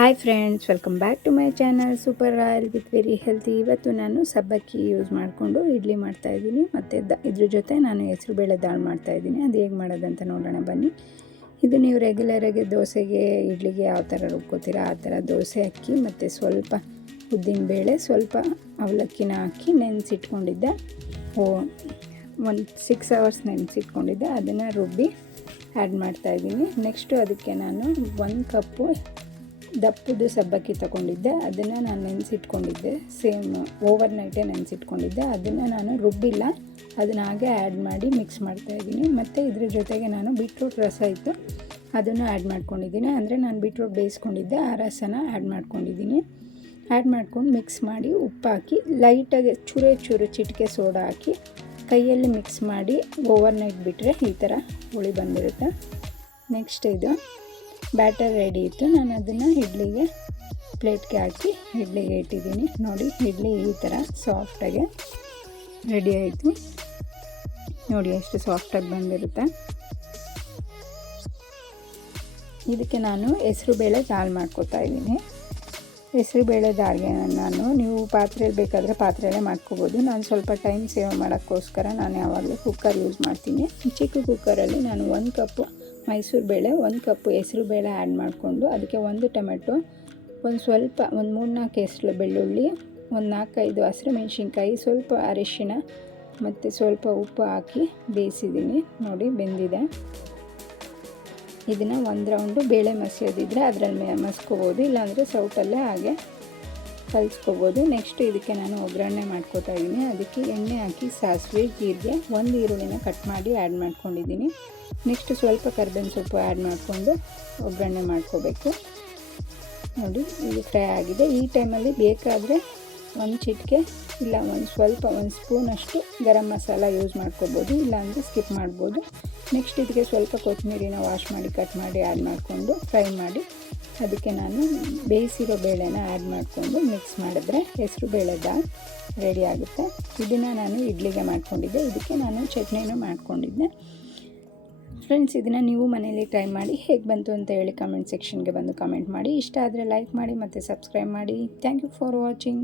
Hi friends, welcome back to my channel super royal with very healthy. ಇವತ್ತು ನಾನು ಸಬ್ಬಕ್ಕಿ use ಮಾಡಿಕೊಂಡು ಇಡ್ಲಿ ಮಾಡ್ತಾಯಿದ್ದೀನಿ. ಮತ್ತು ಇದ್ರ ಜೊತೆ ನಾನು ಹೆಸರುಬೇಳೆ ದಾಲ್ ಮಾಡ್ತಾಯಿದ್ದೀನಿ. ಅದು ಹೇಗೆ ಮಾಡೋದಂತ ನೋಡೋಣ ಬನ್ನಿ. ಇದು ನೀವು ರೆಗ್ಯುಲರಾಗಿ ದೋಸೆಗೆ ಇಡ್ಲಿಗೆ ಯಾವ ಥರ ರುಬ್ಕೋತೀರಾ ಆ ಥರ ದೋಸೆ ಅಕ್ಕಿ ಮತ್ತು ಸ್ವಲ್ಪ ಉದ್ದಿನಬೇಳೆ, ಸ್ವಲ್ಪ ಅವಲಕ್ಕಿನ ಹಾಕಿ ನೆನೆಸಿಟ್ಕೊಂಡಿದ್ದೆ. ಒಂದು 6 hours ನೆನೆಸಿಟ್ಕೊಂಡಿದ್ದೆ. ಅದನ್ನು ರುಬ್ಬಿ ಆ್ಯಡ್ ಮಾಡ್ತಾಯಿದ್ದೀನಿ. ನೆಕ್ಸ್ಟು ಅದಕ್ಕೆ ನಾನು 1 ಕಪ್ಪು ದಪ್ಪದು ಸಬ್ಬಕ್ಕಿ ತೊಗೊಂಡಿದ್ದೆ. ಅದನ್ನು ನಾನು ನೆನೆಸಿಟ್ಕೊಂಡಿದ್ದೆ. Same over ನೈಟೇ ನೆನೆಸಿಟ್ಕೊಂಡಿದ್ದೆ. ಅದನ್ನು ನಾನು ರುಬ್ಬಿಲ್ಲ, ಅದನ್ನು ಹಾಗೆ ಆ್ಯಡ್ ಮಾಡಿ ಮಿಕ್ಸ್ ಮಾಡ್ತಾಯಿದ್ದೀನಿ. ಮತ್ತು ಇದ್ರ ಜೊತೆಗೆ ನಾನು ಬೀಟ್ರೂಟ್ ರಸ ಇತ್ತು, ಅದನ್ನು ಆ್ಯಡ್ ಮಾಡ್ಕೊಂಡಿದ್ದೀನಿ. ಅಂದರೆ ನಾನು ಬೀಟ್ರೂಟ್ ಬೇಯಿಸ್ಕೊಂಡಿದ್ದೆ, ಆ ರಸನ ಆ್ಯಡ್ ಮಾಡ್ಕೊಂಡಿದ್ದೀನಿ. ಆ್ಯಡ್ ಮಾಡ್ಕೊಂಡು ಮಿಕ್ಸ್ ಮಾಡಿ ಉಪ್ಪು ಹಾಕಿ ಲೈಟಾಗಿ ಚೂರು ಚಿಟಿಕೆ ಸೋಡಾ ಹಾಕಿ ಕೈಯಲ್ಲಿ ಮಿಕ್ಸ್ ಮಾಡಿ ಓವರ್ ನೈಟ್ ಬಿಟ್ಟರೆ ಈ ಥರ ಹುಳಿ ಬಂದಿರುತ್ತೆ. ನೆಕ್ಸ್ಟ್ ಇದು ಬ್ಯಾಟರ್ ರೆಡಿ ಇತ್ತು. ನಾನು ಅದನ್ನು ಇಡ್ಲಿಗೆ ಪ್ಲೇಟ್ಗೆ ಹಾಕಿ ಇಡ್ಲಿಗೆ ಇಟ್ಟಿದ್ದೀನಿ. ನೋಡಿ, ಇಡ್ಲಿ ಈ ಥರ ಸಾಫ್ಟಾಗಿ ರೆಡಿ ಆಯಿತು. ನೋಡಿ ಎಷ್ಟು ಸಾಫ್ಟಾಗಿ ಬಂದಿರುತ್ತೆ. ಇದಕ್ಕೆ ನಾನು ಹೆಸರುಬೇಳೆ ದಾಲ್ ಮಾಡ್ಕೊತಾ ಇದ್ದೀನಿ. ಹೆಸರುಬೇಳೆ ದಾಲ್ಗೆ ನೀವು ಪಾತ್ರೆಯಲ್ಲಿ ಬೇಕಾದರೆ ಪಾತ್ರೆಯಲ್ಲೇ ಮಾಡ್ಕೋಬೋದು. ನಾನು ಸ್ವಲ್ಪ ಟೈಮ್ ಸೇವ್ ಮಾಡೋಕ್ಕೋಸ್ಕರ ನಾನು ಯಾವಾಗಲೂ ಕುಕ್ಕರ್ ಯೂಸ್ ಮಾಡ್ತೀನಿ. ಚಿಕ್ಕ ಕುಕ್ಕರಲ್ಲಿ ನಾನು 1 ಕಪ್ಪು ಮೈಸೂರು ಬೇಳೆ, 1 ಕಪ್ಪು ಹೆಸರುಬೇಳೆ ಆ್ಯಡ್ ಮಾಡಿಕೊಂಡು ಅದಕ್ಕೆ 1 ಟೊಮೆಟೊ, ಒಂದು 3-4 ಎಸಳು ಬೆಳ್ಳುಳ್ಳಿ, ಒಂದು 4-5 ಹಸಿರು ಮೆಣಸಿನ್ಕಾಯಿ, ಸ್ವಲ್ಪ ಅರಿಶಿಣ ಮತ್ತು ಸ್ವಲ್ಪ ಉಪ್ಪು ಹಾಕಿ ಬೇಯಿಸಿದ್ದೀನಿ. ನೋಡಿ ಬೆಂದಿದೆ. ಇದನ್ನು 1 ರೌಂಡು ಬೇಳೆ ಮಸಿಯೋದಿದ್ರೆ ಅದರಲ್ಲಿ ಮಸ್ಕೋಬೋದು, ಇಲ್ಲಾಂದರೆ ಸೌಟಲ್ಲೇ ಹಾಗೆ ಕಲಿಸ್ಕೋಬೋದು. ನೆಕ್ಸ್ಟ್ ಇದಕ್ಕೆ ನಾನು ಒಗ್ಗರಣೆ ಮಾಡ್ಕೋತಾ ಇದ್ದೀನಿ. ಅದಕ್ಕೆ ಎಣ್ಣೆ ಹಾಕಿ ಸಾಸಿವೆ, ಜೀರಿಗೆ, 1 ಈರುಳ್ಳಿನ ಕಟ್ ಮಾಡಿ ಆ್ಯಡ್ ಮಾಡ್ಕೊಂಡಿದ್ದೀನಿ. ನೆಕ್ಸ್ಟ್ ಸ್ವಲ್ಪ ಕರಿಬೇವಿನ ಸೊಪ್ಪು ಆ್ಯಡ್ ಮಾಡಿಕೊಂಡು ಒಗ್ಗರಣೆ ಮಾಡ್ಕೋಬೇಕು. ನೋಡಿ ಇದು ಫ್ರೈ ಆಗಿದೆ. ಈ ಟೈಮಲ್ಲಿ ಬೇಕಾದರೆ 1 ಚಿಟಿಕೆ ಇಲ್ಲ ಒಂದು ಸ್ಪೂನಷ್ಟು ಗರಂ ಮಸಾಲ ಯೂಸ್ ಮಾಡ್ಕೋಬೋದು, ಇಲ್ಲಾಂದರೆ ಸ್ಕಿಪ್ ಮಾಡ್ಬೋದು. ನೆಕ್ಸ್ಟ್ ಇದಕ್ಕೆ ಸ್ವಲ್ಪ ಕೊತ್ತಂಬರಿನ ವಾಶ್ ಮಾಡಿ ಕಟ್ ಮಾಡಿ ಆ್ಯಡ್ ಮಾಡಿಕೊಂಡು ಫ್ರೈ ಮಾಡಿ ಅದಕ್ಕೆ ನಾನು ಬೇಯಿಸಿರೋ ಬೇಳೆನ ಆ್ಯಡ್ ಮಾಡಿಕೊಂಡು ಮಿಕ್ಸ್ ಮಾಡಿದ್ರೆ ಹೆಸರುಬೇಳೆ ದಾಲ್ ರೆಡಿ ಆಗುತ್ತೆ. ಇದನ್ನು ನಾನು ಇಡ್ಲಿಗೆ ಮಾಡ್ಕೊಂಡಿದ್ದೆ. ಇದಕ್ಕೆ ನಾನು ಚಟ್ನಿನೂ ಮಾಡ್ಕೊಂಡಿದ್ದೆ. ಫ್ರೆಂಡ್ಸ್, ಇದನ್ನು ನೀವು ಮನೇಲಿ ಟ್ರೈ ಮಾಡಿ ಹೇಗೆ ಬಂತು ಅಂತ ಹೇಳಿ ಕಮೆಂಟ್ ಸೆಕ್ಷನ್ಗೆ ಬಂದು ಕಮೆಂಟ್ ಮಾಡಿ. ಇಷ್ಟ ಆದರೆ ಲೈಕ್ ಮಾಡಿ ಮತ್ತು ಸಬ್ಸ್ಕ್ರೈಬ್ ಮಾಡಿ. Thank you for watching.